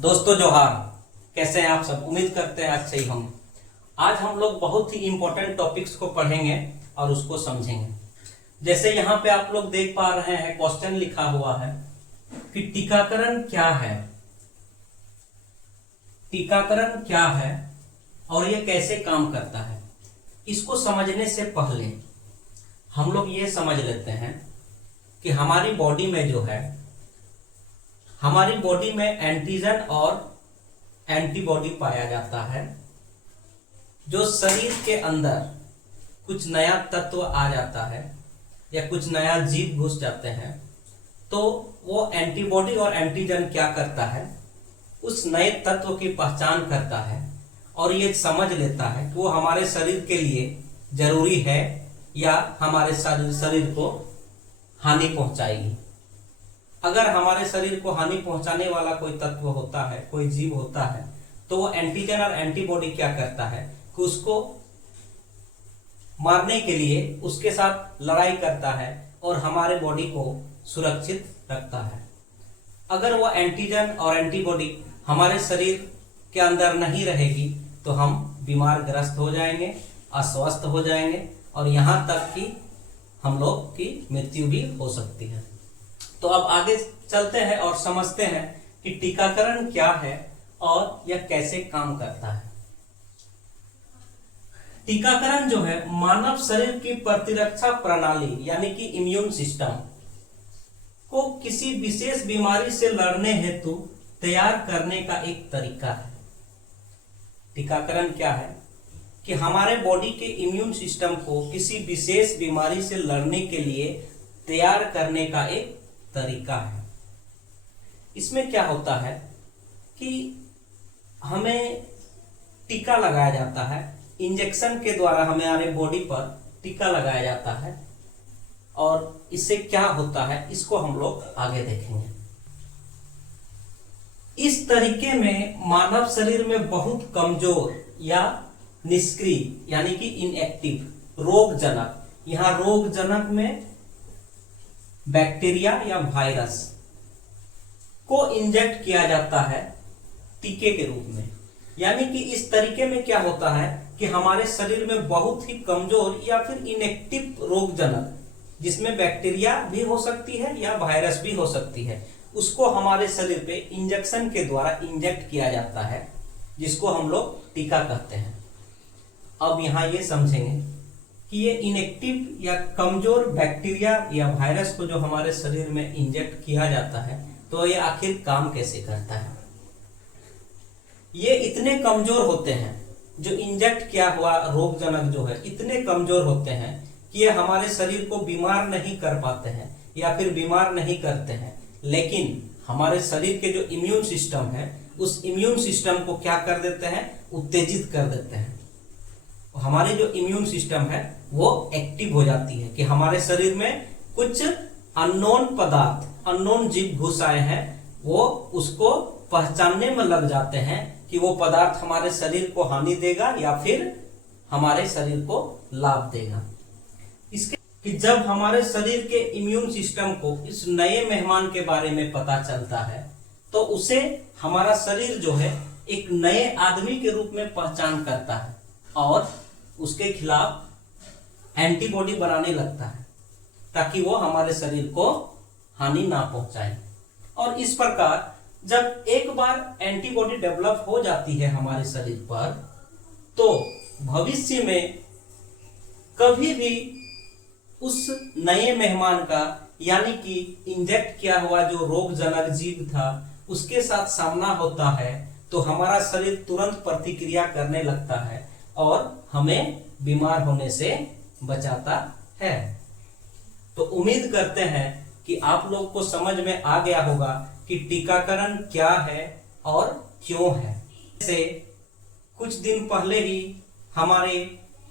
दोस्तों जोहार। कैसे हैं आप सब? उम्मीद करते हैं अच्छे ही होंगे। आज हम लोग बहुत ही इंपॉर्टेंट टॉपिक्स को पढ़ेंगे और उसको समझेंगे। जैसे यहाँ पे आप लोग देख पा रहे हैं, क्वेश्चन लिखा हुआ है कि टीकाकरण क्या है। टीकाकरण क्या है और ये कैसे काम करता है, इसको समझने से पहले हम लोग ये समझ लेते हैं कि हमारी बॉडी में जो है, हमारी बॉडी में एंटीजन और एंटीबॉडी पाया जाता है। जो शरीर के अंदर कुछ नया तत्व आ जाता है या कुछ नया जीव घुस जाते हैं, तो वो एंटीबॉडी और एंटीजन क्या करता है, उस नए तत्व की पहचान करता है और ये समझ लेता है कि वो हमारे शरीर के लिए जरूरी है या हमारे शरीर को हानि पहुंचाएगी। अगर हमारे शरीर को हानि पहुंचाने वाला कोई तत्व होता है, कोई जीव होता है, तो वो एंटीजन और एंटीबॉडी क्या करता है कि उसको मारने के लिए उसके साथ लड़ाई करता है और हमारे बॉडी को सुरक्षित रखता है। अगर वो एंटीजन और एंटीबॉडी हमारे शरीर के अंदर नहीं रहेगी तो हम बीमार ग्रस्त हो जाएंगे, अस्वस्थ हो जाएंगे और यहाँ तक कि हम लोग की मृत्यु भी हो सकती है। तो अब आगे चलते हैं और समझते हैं कि टीकाकरण क्या है और यह कैसे काम करता है। टीकाकरण जो है मानव शरीर की प्रतिरक्षा प्रणाली यानी कि इम्यून सिस्टम को किसी विशेष बीमारी से लड़ने हेतु तैयार करने का एक तरीका है। टीकाकरण क्या है कि हमारे बॉडी के इम्यून सिस्टम को किसी विशेष बीमारी से लड़ने के लिए तैयार करने का एक तरीका है। इसमें क्या होता है कि हमें टीका लगाया जाता है, इंजेक्शन के द्वारा हमारे बॉडी पर टीका लगाया जाता है और इससे क्या होता है इसको हम लोग आगे देखेंगे। इस तरीके में मानव शरीर में बहुत कमजोर या निष्क्रिय यानी कि इनएक्टिव रोगजनक, यहाँ रोगजनक में बैक्टीरिया या वायरस को इंजेक्ट किया जाता है टीके के रूप में। यानी कि इस तरीके में क्या होता है कि हमारे शरीर में बहुत ही कमजोर या फिर इनएक्टिव रोगजनक, जिसमें बैक्टीरिया भी हो सकती है या वायरस भी हो सकती है, उसको हमारे शरीर पे इंजेक्शन के द्वारा इंजेक्ट किया जाता है, जिसको हम लोग टीका कहते हैं। अब यहाँ ये समझेंगे कि ये इनएक्टिव या कमजोर बैक्टीरिया या वायरस को जो हमारे शरीर में इंजेक्ट किया जाता है, तो ये आखिर काम कैसे करता है। ये इतने कमजोर होते हैं, जो इंजेक्ट किया हुआ रोगजनक जो है इतने कमजोर होते हैं कि ये हमारे शरीर को बीमार नहीं कर पाते हैं या फिर बीमार नहीं करते हैं, लेकिन हमारे शरीर के जो इम्यून सिस्टम है उस इम्यून सिस्टम को क्या कर देते हैं, उत्तेजित कर देते हैं। हमारी जो इम्यून सिस्टम है वो एक्टिव हो जाती है कि हमारे शरीर में कुछ अननोन पदार्थ, अननोन जीव घुस आए हैं, वो उसको पहचानने में लग जाते हैं कि वो पदार्थ हमारे शरीर को हानि देगा या फिर हमारे शरीर को लाभ देगा। इसके कि जब हमारे शरीर के इम्यून सिस्टम को इस नए मेहमान के बारे में पता चलता है, तो उसे हमारा शरीर जो है एक नए आदमी के रूप में पहचान करता है और उसके खिलाफ एंटीबॉडी बनाने लगता है ताकि वो हमारे शरीर को हानि ना पहुंचाए। और इस प्रकार जब एक बार एंटीबॉडी डेवलप हो जाती है हमारे शरीर पर, तो भविष्य में कभी भी उस नए मेहमान का यानी कि इंजेक्ट किया हुआ जो रोगजनक जीव था उसके साथ सामना होता है, तो हमारा शरीर तुरंत प्रतिक्रिया करने लगता है और हमें बीमार होने से बचाता है। तो उम्मीद करते हैं कि आप लोग को समझ में आ गया होगा कि टीकाकरण क्या है और क्यों है। जैसे कुछ दिन पहले ही हमारे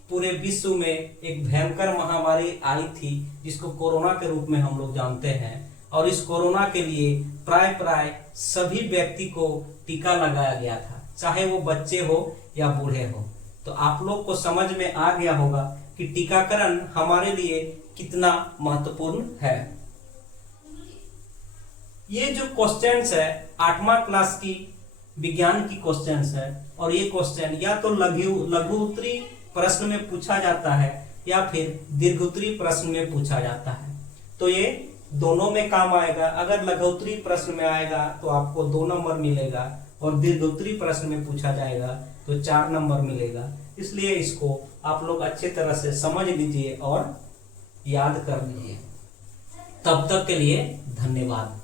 पूरे विश्व में एक भयंकर महामारी आई थी, जिसको कोरोना के रूप में हम लोग जानते हैं, और इस कोरोना के लिए प्राय सभी व्यक्ति को टीका लगाया गया था, चाहे वो बच्चे हो या बूढ़े हो। तो आप लोग को समझ में आ गया होगा कि टीकाकरण हमारे लिए कितना महत्वपूर्ण है। ये जो क्वेश्चंस है 8वां क्लास की विज्ञान की क्वेश्चंस है और ये क्वेश्चन या तो लघु उत्तरी प्रश्न में पूछा जाता है या फिर दीर्घ उत्तरी प्रश्न में पूछा जाता है। तो ये दोनों में काम आएगा। अगर लघु उत्तरी प्रश्न में आएगा तो आपको 2 नंबर मिलेगा और दीर्घ उत्तरी प्रश्न में पूछा जाएगा तो 4 नंबर मिलेगा। इसलिए इसको आप लोग अच्छे तरह से समझ लीजिए और याद कर लीजिए। तब तक के लिए धन्यवाद।